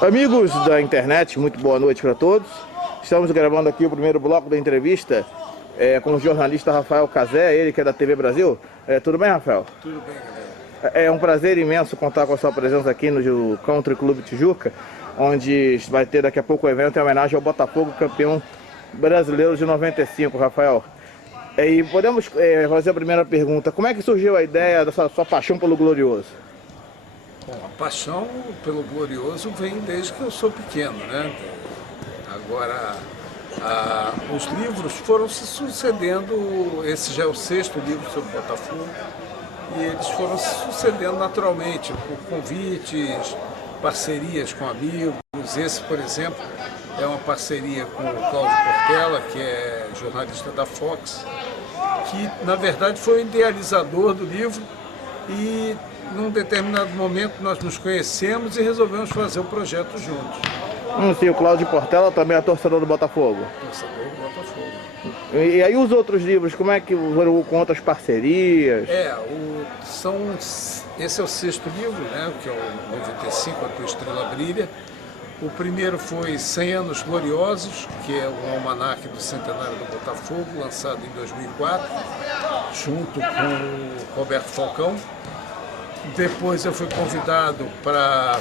Amigos da internet, muito boa noite para todos. Estamos gravando aqui o primeiro bloco da entrevista com o jornalista Rafael Cazé, ele que é da TV Brasil. Tudo bem, Rafael? Tudo bem, galera. É um prazer imenso contar com a sua presença aqui no Country Club Tijuca, onde vai ter daqui a pouco o evento em homenagem ao Botafogo, campeão brasileiro de 95, Rafael. E podemos fazer a primeira pergunta: como é que surgiu a ideia dessa sua paixão pelo Glorioso? Bom, a paixão pelo Glorioso vem desde que eu sou pequeno, né? Agora, os livros foram se sucedendo, esse já é o 6º livro sobre o Botafogo, e eles foram se sucedendo naturalmente, por convites, parcerias com amigos. Esse, por exemplo, é uma parceria com o Cláudio Portela, que é jornalista da Fox, que na verdade foi o idealizador do livro, e num determinado momento nós nos conhecemos e resolvemos fazer o projeto juntos. Sim, o Cláudio Portela também é torcedor do Botafogo. Torcedor do Botafogo. E aí os outros livros, como é que foram com outras parcerias? Esse é o 6º livro, né, que é o 95, A Tua Estrela Brilha. O primeiro foi 100 Anos Gloriosos, que é o almanaque do centenário do Botafogo, lançado em 2004, junto com o Roberto Falcão. Depois eu fui convidado para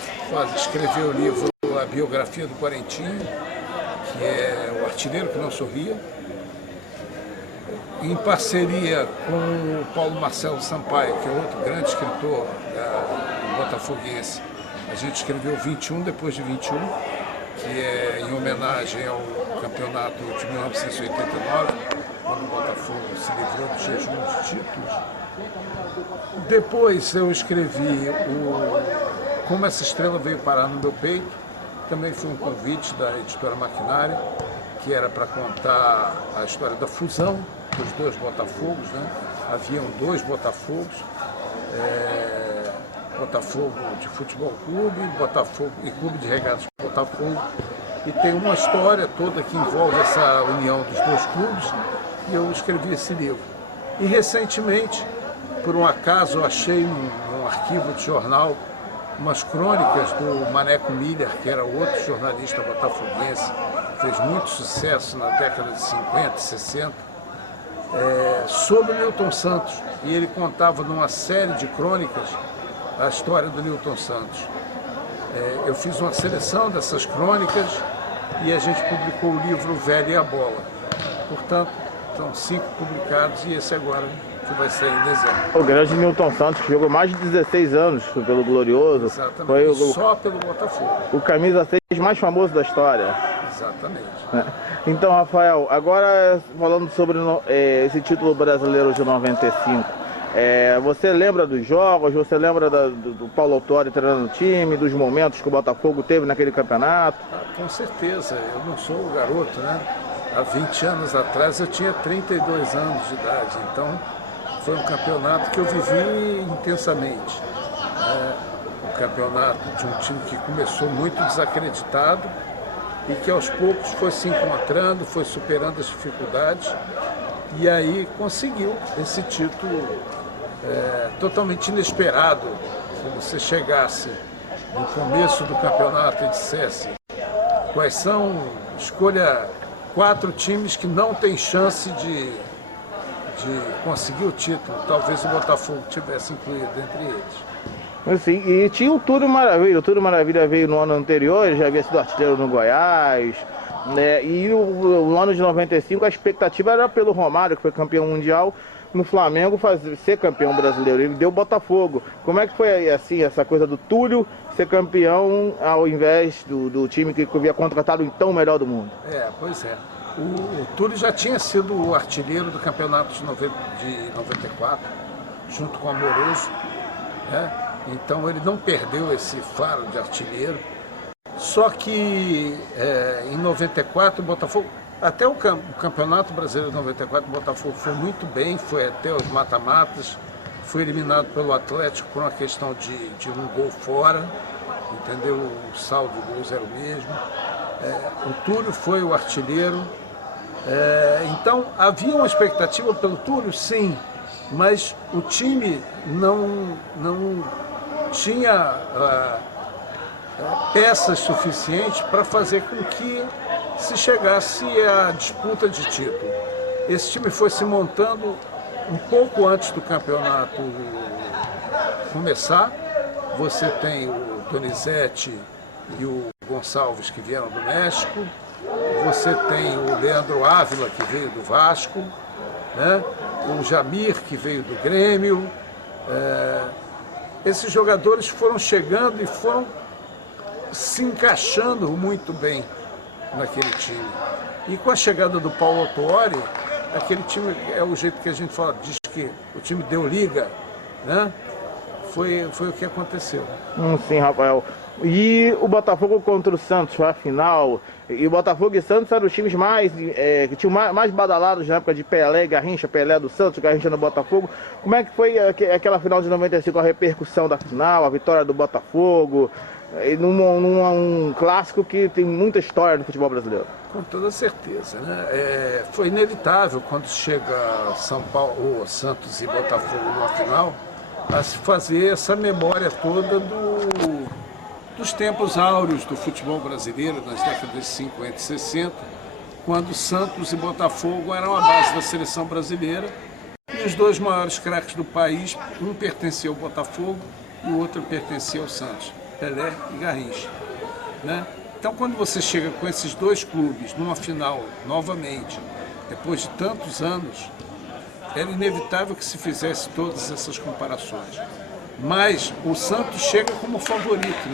escrever o livro A Biografia do Quarentinho, que é o artilheiro que não sorria, em parceria com o Paulo Marcelo Sampaio, que é outro grande escritor botafoguense. A gente escreveu 21 depois de 21, que é em homenagem ao campeonato de 1989, quando o Botafogo se livrou do jejum de títulos. Depois eu escrevi Como Essa Estrela Veio Parar no Meu Peito. Também foi um convite da editora Maquinária, que era para contar a história da fusão dos dois Botafogos, né? Haviam 2 Botafogos, Botafogo de Futebol Clube, Botafogo e Clube de Regatas Botafogo. E tem uma história toda que envolve essa união dos 2 clubes, e eu escrevi esse livro. E recentemente, por um acaso, eu achei num arquivo de jornal umas crônicas do Maneco Miller, que era outro jornalista botafoguense, fez muito sucesso na década de 50, 60, sobre o Newton Santos. E ele contava numa série de crônicas a história do Newton Santos. Eu fiz uma seleção dessas crônicas e a gente publicou o livro Velho e a Bola. Portanto, são 5 publicados e esse agora que vai sair em dezembro. O grande Newton Santos, que jogou mais de 16 anos pelo Glorioso. Exatamente, foi só pelo Botafogo. O camisa 6 mais famoso da história. Exatamente. Então, Rafael, agora falando sobre esse título brasileiro de 95, você lembra dos jogos, você lembra do Paulo Autuori treinando o time, dos momentos que o Botafogo teve naquele campeonato? Com certeza, eu não sou o garoto, né? Há 20 anos atrás eu tinha 32 anos de idade, então foi um campeonato que eu vivi intensamente. Um campeonato de um time que começou muito desacreditado e que aos poucos foi se encontrando, foi superando as dificuldades e aí conseguiu esse título totalmente inesperado. Se você chegasse no começo do campeonato e dissesse quais são, escolha 4 times que não têm chance de conseguir o título, talvez o Botafogo tivesse incluído entre eles. Assim, e tinha o Túlio Maravilha. O Túlio Maravilha veio no ano anterior, ele já havia sido artilheiro no Goiás, né? E no ano de 95 a expectativa era pelo Romário, que foi campeão mundial, no Flamengo ser campeão brasileiro. Ele deu o Botafogo. Como é que foi assim, essa coisa do Túlio ser campeão ao invés do time que havia contratado o então melhor do mundo? Pois é. O Túlio já tinha sido o artilheiro do campeonato de 94, junto com o Amoroso, né? Então ele não perdeu esse faro de artilheiro. Só que em 94 o Botafogo, até o Campeonato Brasileiro de 94, o Botafogo foi muito bem, foi até os mata-matas, foi eliminado pelo Atlético por uma questão de um gol fora, entendeu? O saldo de gols era o mesmo. O Túlio foi o artilheiro. Então havia uma expectativa pelo Túlio, sim, mas o time não tinha peças suficientes para fazer com que se chegasse à disputa de título. Esse time foi se montando um pouco antes do campeonato começar. Você tem o Donizete e o Gonçalves, que vieram do México. Você tem o Leandro Ávila, que veio do Vasco, né? O Jamir, que veio do Grêmio. Esses jogadores foram chegando e foram se encaixando muito bem naquele time. E com a chegada do Paulo Autuori, aquele time, é o jeito que a gente fala, diz que o time deu liga, né? Foi o que aconteceu. Sim, Rafael. E o Botafogo contra o Santos, foi a final. E o Botafogo e Santos eram os times que tinham mais badalados na época de Pelé e Garrincha, Pelé do Santos, Garrincha no Botafogo. Como é que foi aquela final de 95, a repercussão da final, a vitória do Botafogo, num clássico que tem muita história no futebol brasileiro? Com toda certeza, né? Foi inevitável quando chega São Paulo, Santos e Botafogo numa final, a se fazer essa memória toda dos tempos áureos do futebol brasileiro, nas décadas de 50 e 60, quando Santos e Botafogo eram a base da seleção brasileira, e os dois maiores craques do país, um pertencia ao Botafogo e o outro pertencia ao Santos, Pelé e Garrincha, né? Então, quando você chega com esses dois clubes numa final, novamente, depois de tantos anos, era inevitável que se fizesse todas essas comparações. Mas o Santos chega como favorito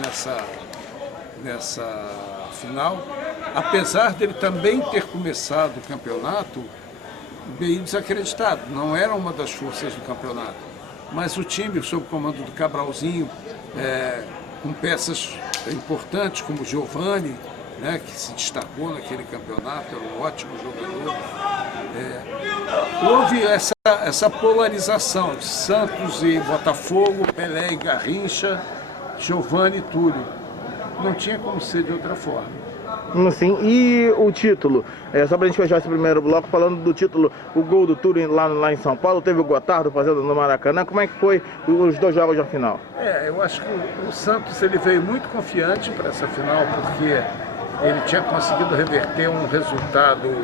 nessa final, apesar dele também ter começado o campeonato meio desacreditado. Não era uma das forças do campeonato. Mas o time, sob o comando do Cabralzinho, com peças importantes como o Giovani, né, que se destacou naquele campeonato, era um ótimo jogador. Houve essa polarização de Santos e Botafogo, Pelé e Garrincha, Giovani e Túlio. Não tinha como ser de outra forma. Sim, e o título? Só pra gente fechar esse primeiro bloco, falando do título, o gol do Túlio lá em São Paulo, teve o Gotardo fazendo no Maracanã. Como é que foi os dois jogos da final? Eu acho que o Santos ele veio muito confiante para essa final, porque ele tinha conseguido reverter um resultado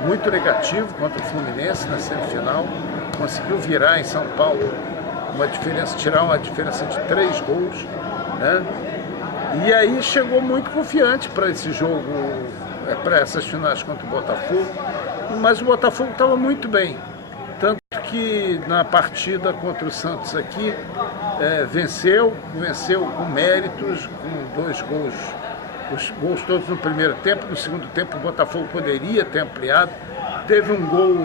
muito negativo contra o Fluminense na semifinal, conseguiu virar em São Paulo tirar uma diferença de 3 gols, né? E aí chegou muito confiante para esse jogo, para essas finais contra o Botafogo, mas o Botafogo estava muito bem, tanto que na partida contra o Santos aqui, venceu com méritos, com 2 gols. Os gols todos no primeiro tempo, no segundo tempo o Botafogo poderia ter ampliado. Teve um gol,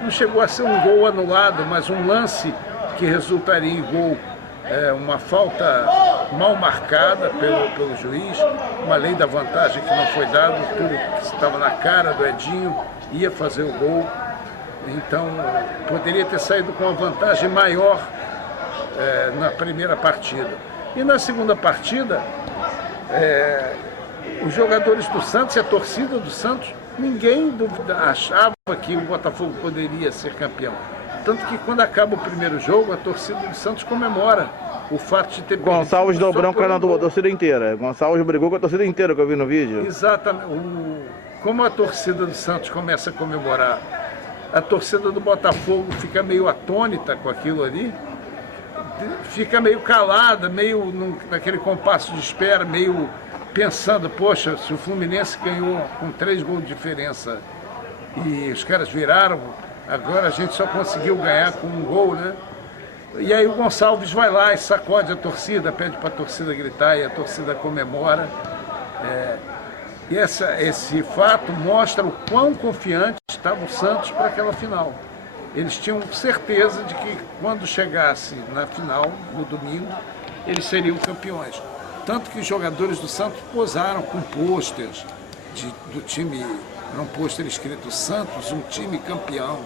não chegou a ser um gol anulado, mas um lance que resultaria em gol, uma falta mal marcada pelo juiz, uma lei da vantagem que não foi dada, tudo que estava na cara do Edinho, ia fazer o gol. Então poderia ter saído com uma vantagem maior na primeira partida. E na segunda partida, os jogadores do Santos e a torcida do Santos, ninguém achava que o Botafogo poderia ser campeão. Tanto que quando acaba o primeiro jogo, a torcida do Santos comemora o fato de ter... Gonçalves deu bronca na torcida inteira. Gonçalves brigou com a torcida inteira, que eu vi no vídeo. Exatamente. Como a torcida do Santos começa a comemorar, a torcida do Botafogo fica meio atônita com aquilo ali, fica meio calada, meio naquele compasso de espera, meio pensando, poxa, se o Fluminense ganhou com 3 gols de diferença e os caras viraram, agora a gente só conseguiu ganhar com 1 gol, né? E aí o Gonçalves vai lá e sacode a torcida, pede para a torcida gritar e a torcida comemora. E esse fato mostra o quão confiante estava o Santos para aquela final. Eles tinham certeza de que quando chegasse na final, no domingo, eles seriam campeões. Tanto que os jogadores do Santos posaram com pôsteres do time, era um pôster escrito Santos, um time campeão.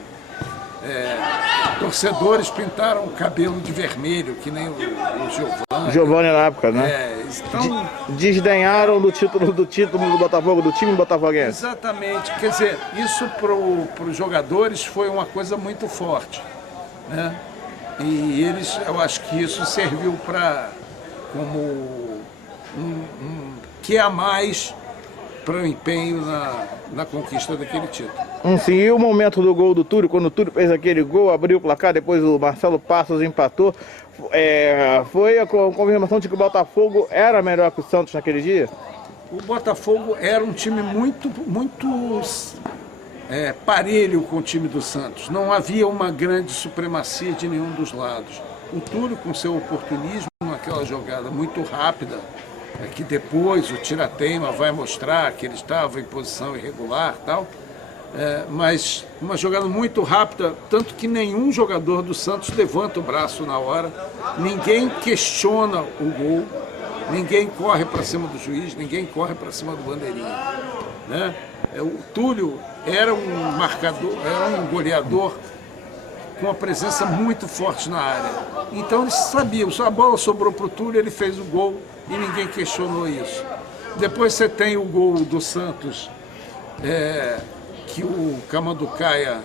Torcedores pintaram o cabelo de vermelho, que nem o Giovani. Giovani na época, né? Então, desdenharam do título do Botafogo, do time botafoguense. Exatamente. Quer dizer, isso para os jogadores foi uma coisa muito forte, né? E eu acho que isso serviu para como que é a mais para o empenho na conquista daquele título. Sim, e o momento do gol do Túlio, quando o Túlio fez aquele gol, abriu o placar, depois o Marcelo Passos empatou, foi a confirmação de que o Botafogo era melhor que o Santos naquele dia? O Botafogo era um time muito parelho com o time do Santos. Não havia uma grande supremacia de nenhum dos lados. O Túlio, com seu oportunismo, naquela jogada muito rápida, que depois o Tirateima vai mostrar que ele estava em posição irregular e tal, mas uma jogada muito rápida, tanto que nenhum jogador do Santos levanta o braço na hora, ninguém questiona o gol, ninguém corre para cima do juiz, ninguém corre para cima do bandeirinha, né? O Túlio era um marcador, era um goleador com uma presença muito forte na área. Então eles sabiam, a bola sobrou para o Túlio, ele fez o gol e ninguém questionou isso. Depois você tem o gol do Santos, que o Camanducaia,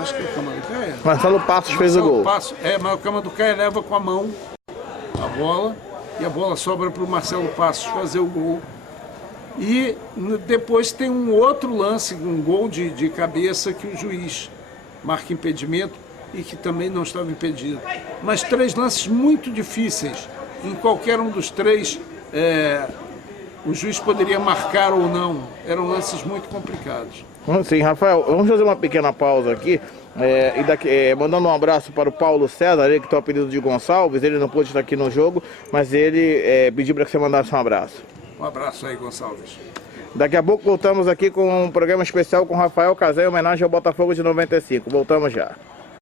acho que é o Camanducaia? Marcelo Passos fez o gol. Mas o Camanducaia leva com a mão a bola e a bola sobra para o Marcelo Passos fazer o gol. E depois tem um outro lance, um gol de cabeça que o juiz marca impedimento e que também não estava impedido. Mas 3 lances muito difíceis. Em qualquer um dos 3, o juiz poderia marcar ou não. Eram lances muito complicados. Sim, Rafael, vamos fazer uma pequena pausa aqui. Mandando um abraço para o Paulo César, ele que tem o apelido de Gonçalves. Ele não pôde estar aqui no jogo, mas ele pediu para que você mandasse um abraço. Um abraço aí, Gonçalves. Daqui a pouco voltamos aqui com um programa especial com Rafael Casé em homenagem ao Botafogo de 95. Voltamos já.